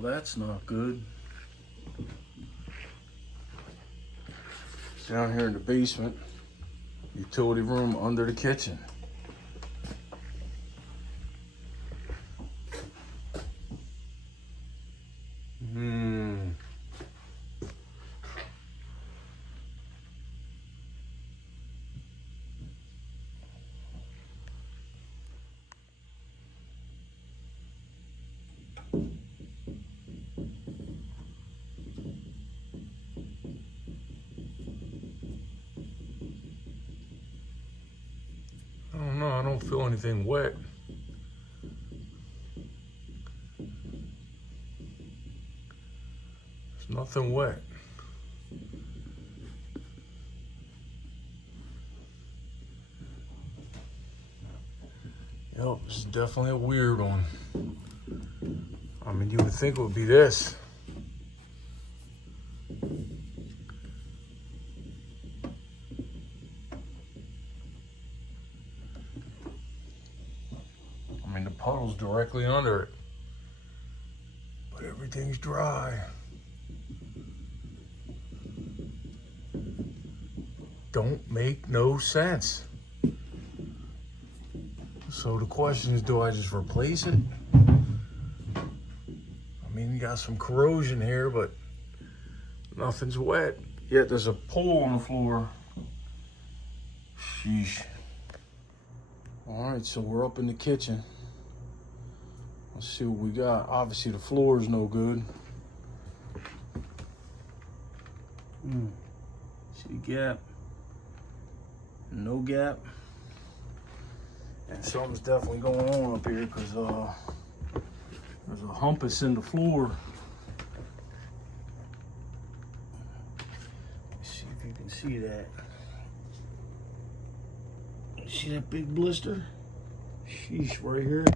Well, that's not good. Down here in the basement, utility room under the kitchen. I don't know, I don't feel anything wet. There's nothing wet. Yep, this is definitely a weird one. I mean, you would think it would be this. I mean, the puddle's directly under it, but everything's dry. Don't make no sense. So the question is, do I just replace it? I mean, you got some corrosion here, but nothing's wet. Yet there's a pole on the floor. Sheesh. All right, so we're up in the kitchen. Let's see what we got. Obviously, the floor is no good. See gap? No gap. And something's definitely going on up here because there's a humpus in the floor. Let's see if you can see that. See that big blister? Sheesh, right here.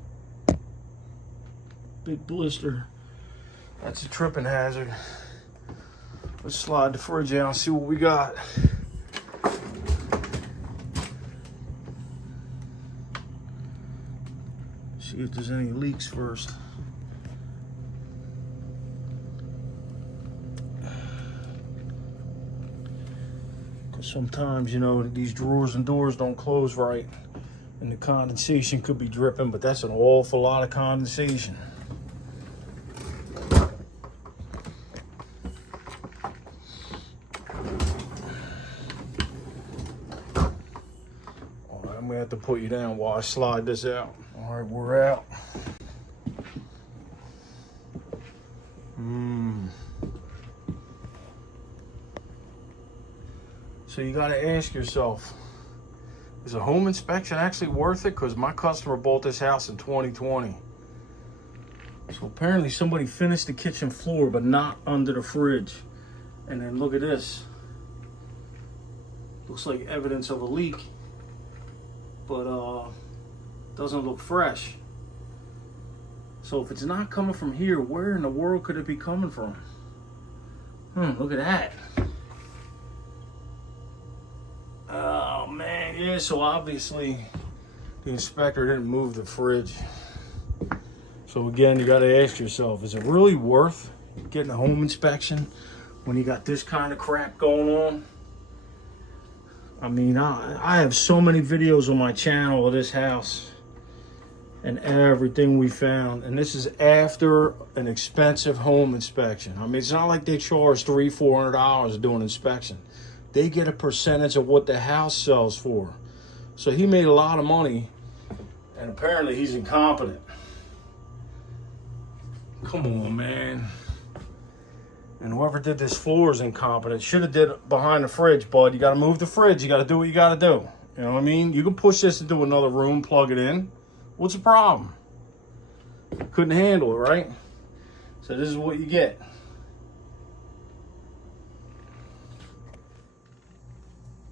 Big blister. That's a tripping hazard. Let's slide the fridge out and see what we got. See if there's any leaks first. Because sometimes, you know, these drawers and doors don't close right and the condensation could be dripping, but that's an awful lot of condensation. All right, I'm gonna have to put you down while I slide this out. All right, we're out. So you got to ask yourself, is a home inspection actually worth it? Because my customer bought this house in 2020. So apparently somebody finished the kitchen floor, but not under the fridge. And then look at this. Looks like evidence of a leak, but doesn't look fresh. So if it's not coming from here, where in the world could it be coming from? Look at that. Oh man, yeah, so obviously the inspector didn't move the fridge. So again, you gotta ask yourself, is it really worth getting a home inspection when you got this kind of crap going on? I mean, I have so many videos on my channel of this house and everything we found, and this is after an expensive home inspection. I mean, it's not like they charge $300-400 to do an inspection. They get a percentage of what the house sells for. So he made a lot of money, and apparently he's incompetent. Come on, man. And whoever did this floor is incompetent. Should have did it behind the fridge, bud. You gotta move the fridge. You gotta do what you gotta do. You know what I mean? You can push this into another room, plug it in. What's the problem? Couldn't handle it, right? So this is what you get.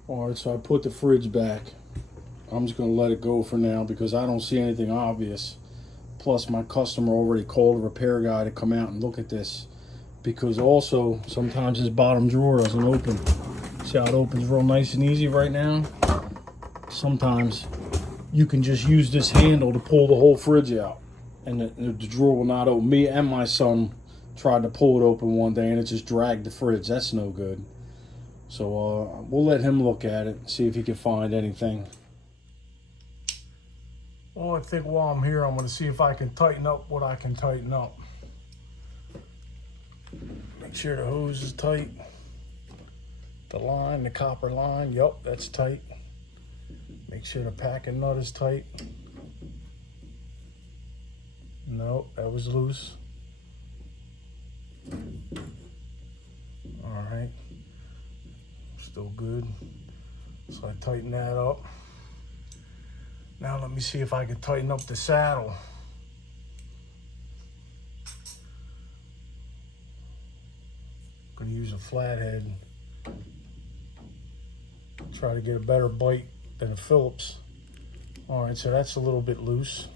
All right, so I put the fridge back. I'm just gonna let it go for now because I don't see anything obvious. Plus my customer already called a repair guy to come out and look at this, because also sometimes this bottom drawer doesn't open. See how it opens real nice and easy right now? Sometimes you can just use this handle to pull the whole fridge out and the drawer will not open. Me and my son Tried to pull it open one day and it just dragged the fridge. That's no good. So we'll let him look at it, see if he can find anything. Well, I think while I'm here, I'm going to see if I can tighten up what I can tighten up. Make sure the hose is tight. The line, the copper line, yep, that's tight. Make sure the packing nut is tight. Nope, that was loose. All right, still good. So I tighten that up. Now let me see if I can tighten up the saddle. I'm gonna use a flathead. Try to get a better bite than a Phillips. All right, so that's a little bit loose.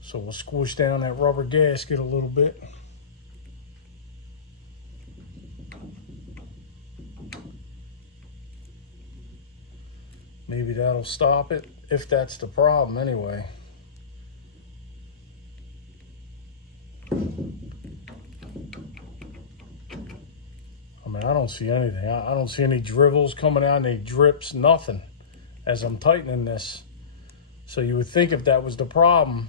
So we'll squish down that rubber gasket a little bit. Maybe that'll stop it, if that's the problem anyway. I mean, I don't see anything. I don't see any dribbles coming out, any drips, nothing as I'm tightening this. So you would think if that was the problem,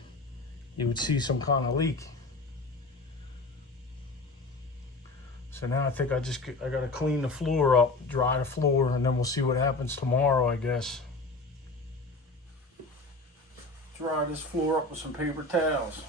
you would see some kind of leak. So now I think I gotta clean the floor up, dry the floor, and then we'll see what happens tomorrow, I guess. Dry this floor up with some paper towels.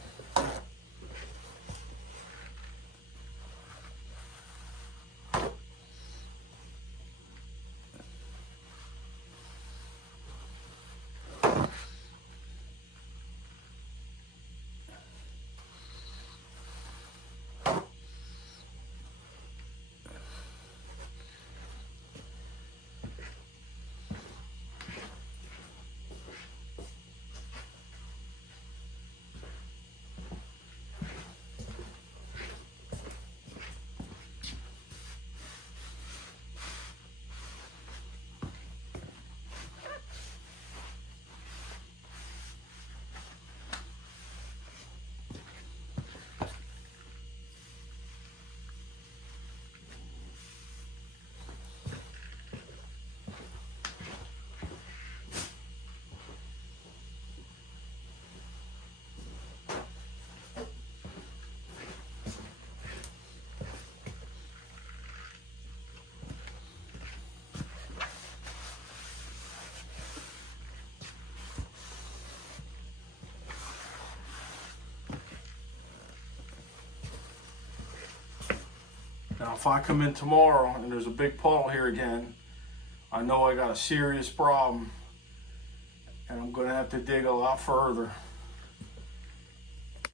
Now, if I come in tomorrow and there's a big puddle here again, I know I got a serious problem and I'm gonna have to dig a lot further.